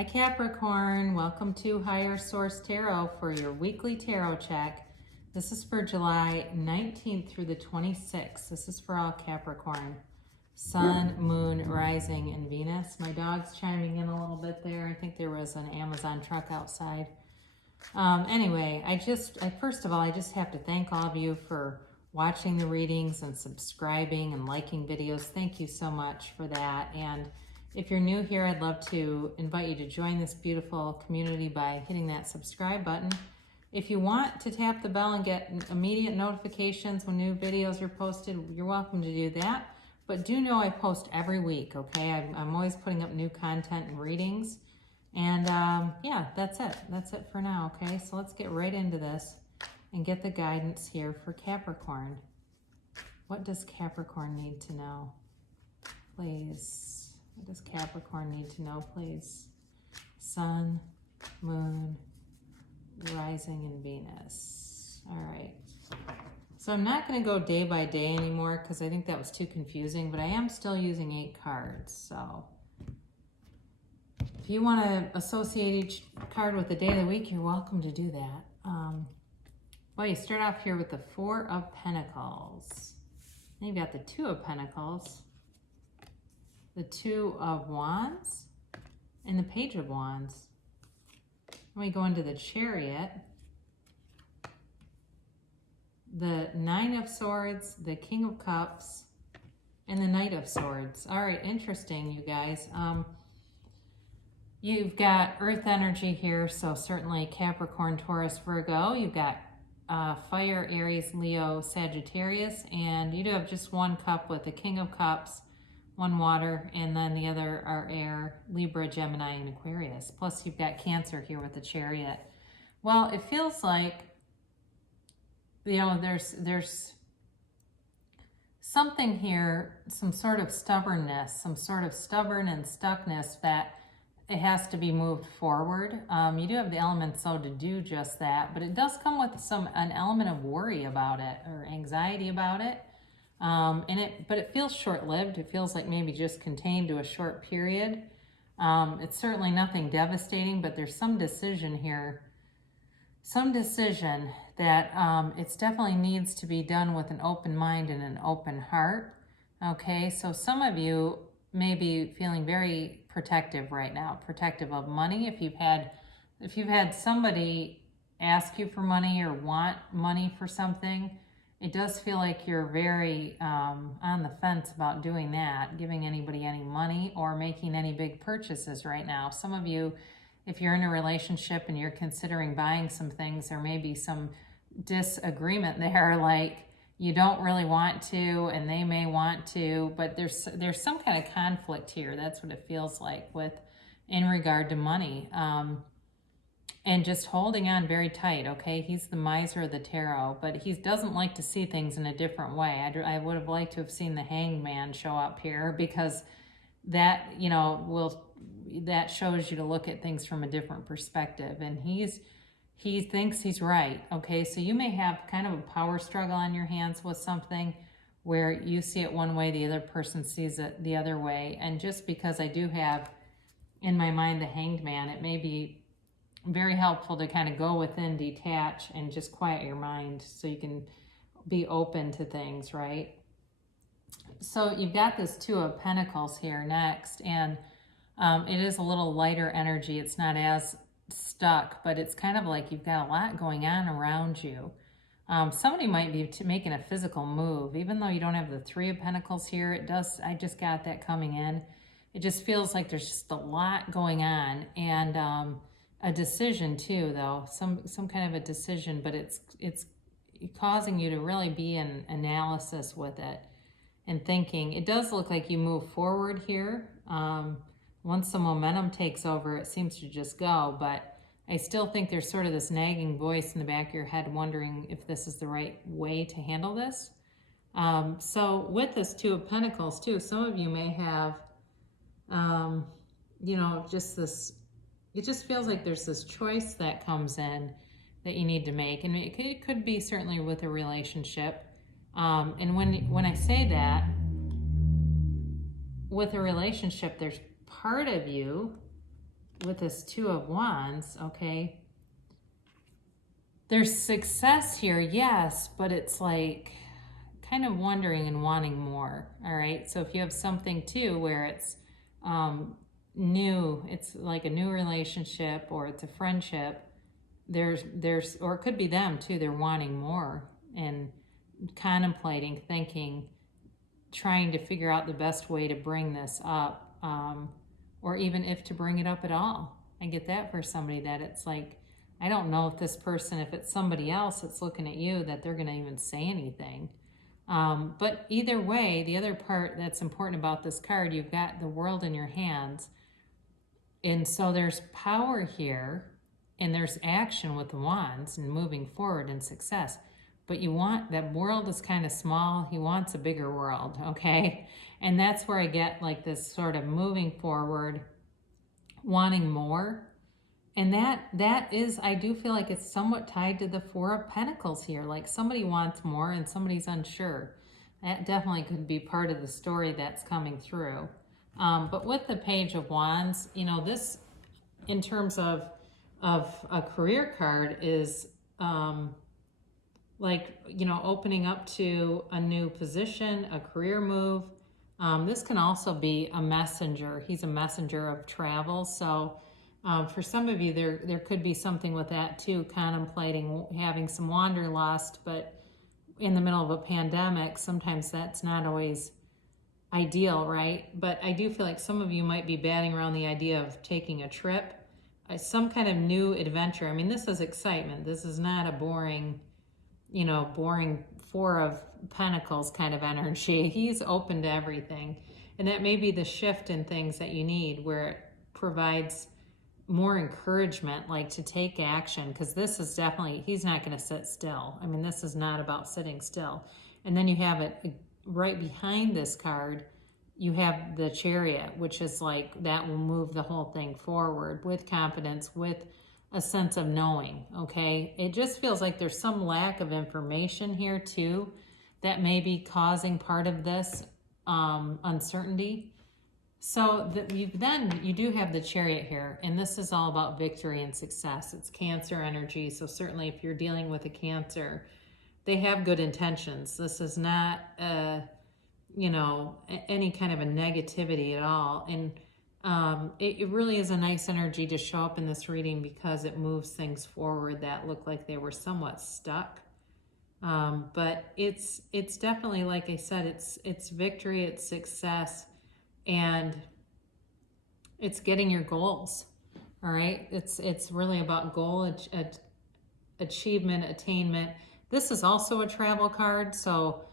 Hi Capricorn, welcome to Higher Source Tarot for your weekly tarot check. This is for July 19th through the 26th. This is for all Capricorn. Sun, Moon, Rising, and Venus. My dog's chiming in a little bit there. I think there was an Amazon truck outside. Anyway, first of all, I just have to thank all of you for watching the readings and subscribing and liking videos. Thank you so much for that. And if you're new here, I'd love to invite you to join this beautiful community by hitting that subscribe button. If you want to tap the bell and get immediate notifications when new videos are posted, you're welcome to do that. But do know I post every week, okay? I'm always putting up new content and readings. And yeah, that's it. That's it for now, okay? So let's get right into this and get the guidance here for Capricorn. What does Capricorn need to know? Please. What does Capricorn need to know, please? Sun, Moon, Rising, and Venus. All right. So I'm not going to go day by day anymore because I think that was too confusing, but I am still using 8 cards. So if you want to associate each card with the day of the week, you're welcome to do that. Well, you start off here with the 4 of Pentacles. Then you've got the 2 of Pentacles, the 2 of Wands, and the Page of Wands. Then we go into the Chariot, the 9 of Swords, the King of Cups, and the Knight of Swords. All right, interesting, you guys. You've got Earth energy here, so certainly Capricorn, Taurus, Virgo. You've got Fire, Aries, Leo, Sagittarius, and you do have just 1 cup with the King of Cups, 1 water, and then the other are air, Libra, Gemini, and Aquarius. Plus you've got Cancer here with the Chariot. Well, it feels like, you know, there's something here, some sort of stubbornness, some sort of stubborn and stuckness that it has to be moved forward. You do have the elements so to do just that, but it does come with an element of worry about it or anxiety about it. But it feels short-lived. It feels like maybe just contained to a short period. It's certainly nothing devastating, but there's some decision here. Some decision that it definitely needs to be done with an open mind and an open heart. Okay, so some of you may be feeling very protective right now, protective of money. If you've had somebody ask you for money or want money for something, it does feel like you're very on the fence about doing that, giving anybody any money or making any big purchases right now. Some of you, if you're in a relationship and you're considering buying some things, there may be some disagreement there, like you don't really want to and they may want to, but there's some kind of conflict here. That's what it feels like in regard to money. And just holding on very tight, okay? He's the miser of the tarot, but he doesn't like to see things in a different way. I would have liked to have seen the Hanged Man show up here because that, you know, that shows you to look at things from a different perspective. And he thinks he's right, okay? So you may have kind of a power struggle on your hands with something where you see it one way, the other person sees it the other way. And just because I do have in my mind the Hanged Man, it may be very helpful to kind of go within, detach, and just quiet your mind so you can be open to things, right? So you've got this 2 of Pentacles here next, and it is a little lighter energy. It's not as stuck, but it's kind of like you've got a lot going on around you. Somebody might be making a physical move, even though you don't have the 3 of Pentacles here. I just got that coming in. It just feels like there's just a lot going on, and a decision too, though, some kind of a decision, but it's causing you to really be in analysis with it and thinking. It does look like you move forward here. Once the momentum takes over, it seems to just go, but I still think there's sort of this nagging voice in the back of your head wondering if this is the right way to handle this. So with this 2 of Pentacles too, some of you may have, you know, just this. It just feels like there's this choice that comes in that you need to make. And it could be certainly with a relationship. And when I say that, with a relationship, there's part of you with this Two of Wands, okay, there's success here, yes, but it's like kind of wondering and wanting more, all right? So if you have something too where it's new, it's like a new relationship or it's a friendship, there's or it could be them too, they're wanting more and contemplating, thinking, trying to figure out the best way to bring this up, or even if to bring it up at all. I get that for somebody, that it's like, I don't know if this person, if it's somebody else that's looking at you, that they're going to even say anything. But either way, the other part that's important about this card, you've got the world in your hands. And so there's power here and there's action with the wands and moving forward and success. But you want, that world is kind of small. He wants a bigger world, okay? And that's where I get like this sort of moving forward, wanting more. And that is, I do feel like it's somewhat tied to the Four of Pentacles here. Like somebody wants more and somebody's unsure. That definitely could be part of the story that's coming through. But with the Page of Wands, you know, this in terms of a career card is like, you know, opening up to a new position, a career move. This can also be a messenger. He's a messenger of travel. So for some of you, there could be something with that too, contemplating having some wanderlust, but in the middle of a pandemic, sometimes that's not always ideal, right? But I do feel like some of you might be batting around the idea of taking a trip, some kind of new adventure. I mean, this is excitement. This is not a boring, you know, boring Four of Pentacles kind of energy. He's open to everything. And that may be the shift in things that you need, where it provides more encouragement, like to take action, because this is definitely, he's not going to sit still. I mean, this is not about sitting still. And then you have it right behind this card, you have the Chariot, which is like, that will move the whole thing forward with confidence, with a sense of knowing, okay? It just feels like there's some lack of information here too that may be causing part of this uncertainty. So you do have the Chariot here, and this is all about victory and success. It's Cancer energy, so certainly if you're dealing with a Cancer, they have good intentions. This is not, you know, any kind of a negativity at all. And it really is a nice energy to show up in this reading because it moves things forward that look like they were somewhat stuck. But it's definitely, like I said, it's victory, it's success, and it's getting your goals. All right, it's really about goal achievement, attainment. This is also a travel card, so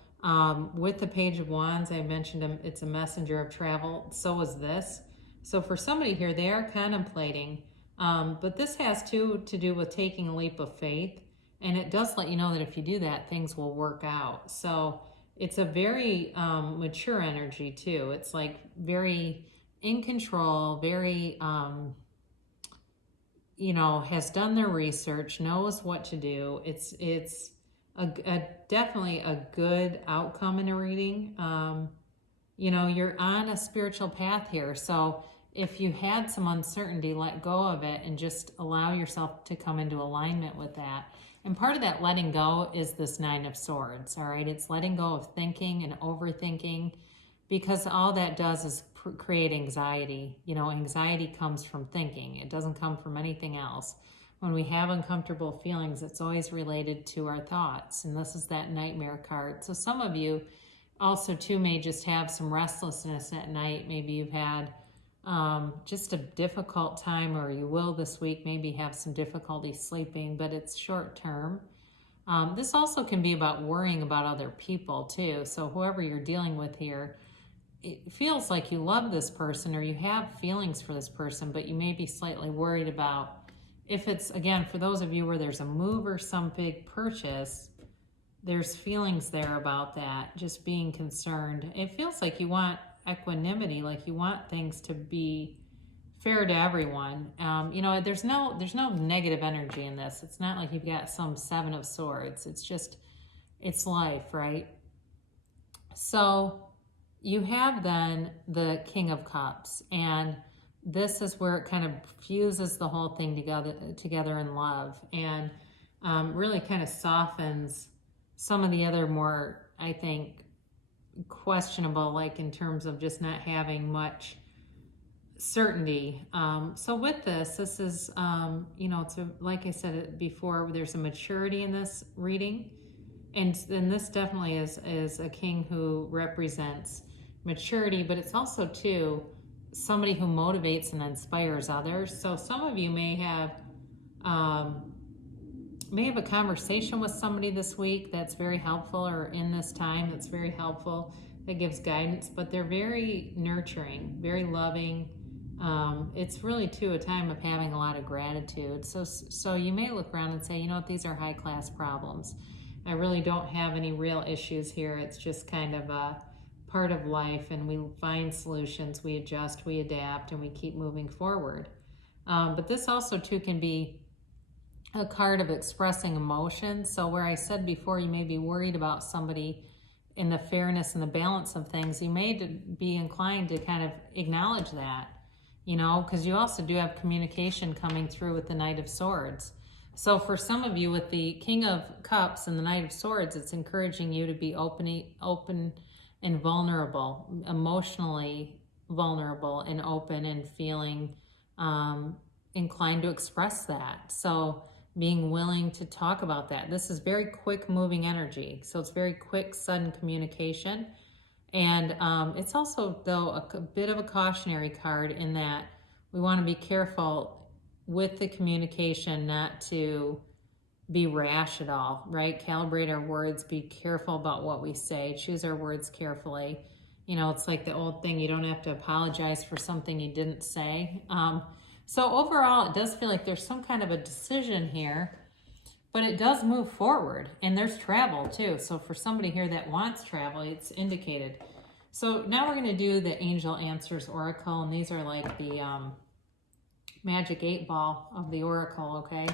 with the Page of Wands, I mentioned it's a messenger of travel. So is this. So for somebody here, they are contemplating, but this has to do with taking a leap of faith, and it does let you know that if you do that, things will work out. So it's a very mature energy too. It's like very in control, very, you know, has done their research, knows what to do. It's definitely a good outcome in a reading. You know, you're on a spiritual path here. So if you had some uncertainty, let go of it and just allow yourself to come into alignment with that. And part of that letting go is this Nine of Swords, all right? It's letting go of thinking and overthinking, because all that does is create anxiety. You know, anxiety comes from thinking. It doesn't come from anything else. When we have uncomfortable feelings, it's always related to our thoughts, and this is that Nightmare card. So some of you also too may just have some restlessness at night. Maybe you've had just a difficult time, or you will this week maybe have some difficulty sleeping, but it's short term. This also can be about worrying about other people too. So whoever you're dealing with here, it feels like you love this person or you have feelings for this person, but you may be slightly worried about if it's, again, for those of you where there's a move or some big purchase, there's feelings there about that, just being concerned. It feels like you want equanimity, like you want things to be fair to everyone. You know, there's no negative energy in this. It's not like you've got some Seven of Swords. It's just, it's life, right? So you have then the King of Cups, and this is where it kind of fuses the whole thing together in love, and really kind of softens some of the other more, I think, questionable, like in terms of just not having much certainty. So with this is, it's like I said before, there's a maturity in this reading. And this definitely is a king who represents maturity, but it's also, too, somebody who motivates and inspires others. So some of you may have a conversation with somebody this week that's very helpful, or in this time that's very helpful, that gives guidance, but they're very nurturing, very loving. It's really, too, a time of having a lot of gratitude. So you may look around and say, you know what, these are high-class problems. I really don't have any real issues here. It's just kind of a part of life, and we find solutions, we adjust, we adapt, and we keep moving forward. But this also, too, can be a card of expressing emotions. So where I said before, you may be worried about somebody in the fairness and the balance of things, you may be inclined to kind of acknowledge that, because you also do have communication coming through with the Knight of Swords. So for some of you, with the King of Cups and the Knight of Swords, it's encouraging you to be open and vulnerable, emotionally vulnerable and open, and feeling inclined to express that. So being willing to talk about that. This is very quick moving energy. So it's very quick, sudden communication. And it's also, though, a bit of a cautionary card in that we want to be careful with the communication, not to be rash at all, right? Calibrate our words, be careful about what we say, choose our words carefully. It's like the old thing, you don't have to apologize for something you didn't say. So overall, it does feel like there's some kind of a decision here, but it does move forward, and there's travel too. So for somebody here that wants travel, it's indicated. So now we're going to do the Angel Answers Oracle, and these are like the magic 8-ball of the Oracle, okay?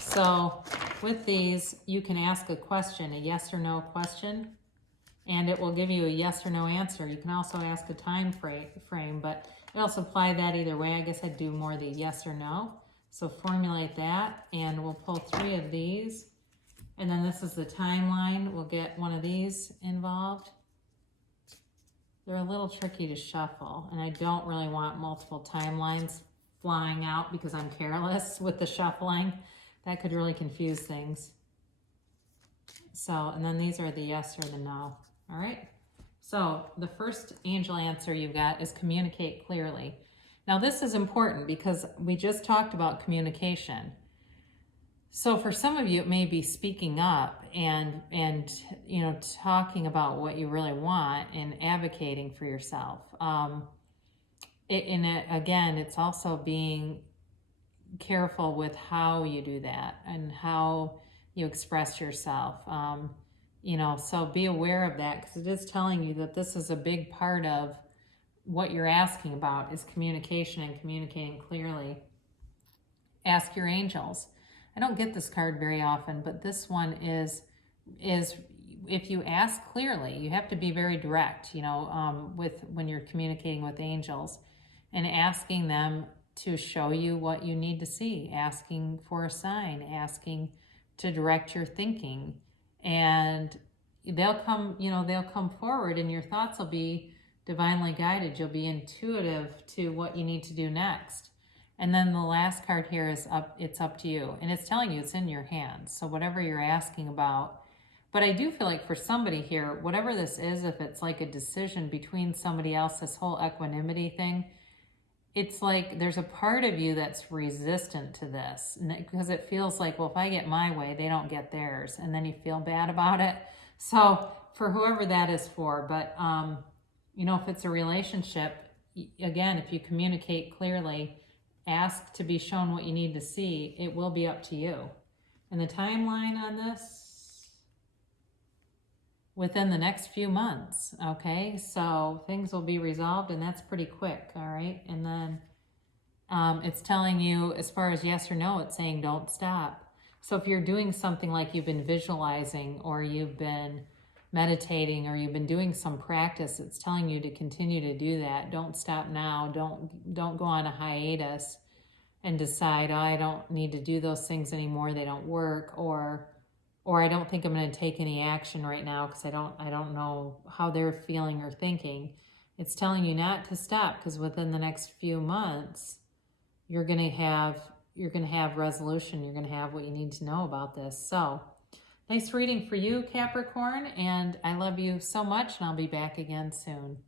So with these, you can ask a question, a yes or no question, and it will give you a yes or no answer. You can also ask a time frame, but it also apply that either way. I guess I'd do more the yes or no. So formulate that, and we'll pull 3 of these. And then this is the timeline. We'll get one of these involved. They're a little tricky to shuffle, and I don't really want multiple timelines flying out because I'm careless with the shuffling. That could really confuse things. So, and then these are the yes or the no. All right. So the first angel answer you've got is communicate clearly. Now this is important because we just talked about communication. So for some of you, it may be speaking up and talking about what you really want and advocating for yourself. Again, it's also being careful with how you do that and how you express yourself. So be aware of that, because it is telling you that this is a big part of what you're asking about is communication and communicating clearly. Ask your angels. I don't get this card very often, but this one is if you ask clearly, you have to be very direct, when you're communicating with angels, and asking them to show you what you need to see, asking for a sign, asking to direct your thinking, and they'll come forward, and your thoughts will be divinely guided. You'll be intuitive to what you need to do next. And then the last card here is it's up to you, and it's telling you it's in your hands. So whatever you're asking about, but I do feel like for somebody here, whatever this is, if it's like a decision between somebody else, this whole equanimity thing, it's like there's a part of you that's resistant to this, because it feels like, well, if I get my way, they don't get theirs, and then you feel bad about it. So for whoever that is for, but if it's a relationship, again, if you communicate clearly, ask to be shown what you need to see, it will be up to you. And the timeline on this, within the next few months, okay? So things will be resolved, and that's pretty quick, all right? And then it's telling you, as far as yes or no, it's saying don't stop. So if you're doing something like you've been visualizing, or you've been meditating or you've been doing some practice, it's telling you to continue to do that. Don't stop now. Don't go on a hiatus and decide, oh, I don't need to do those things anymore. They don't work, or I don't think I'm going to take any action right now because I don't know how they're feeling or thinking. It's telling you not to stop, because within the next few months, you're going to have resolution. You're going to have what you need to know about this. So, nice reading for you, Capricorn, and I love you so much, and I'll be back again soon.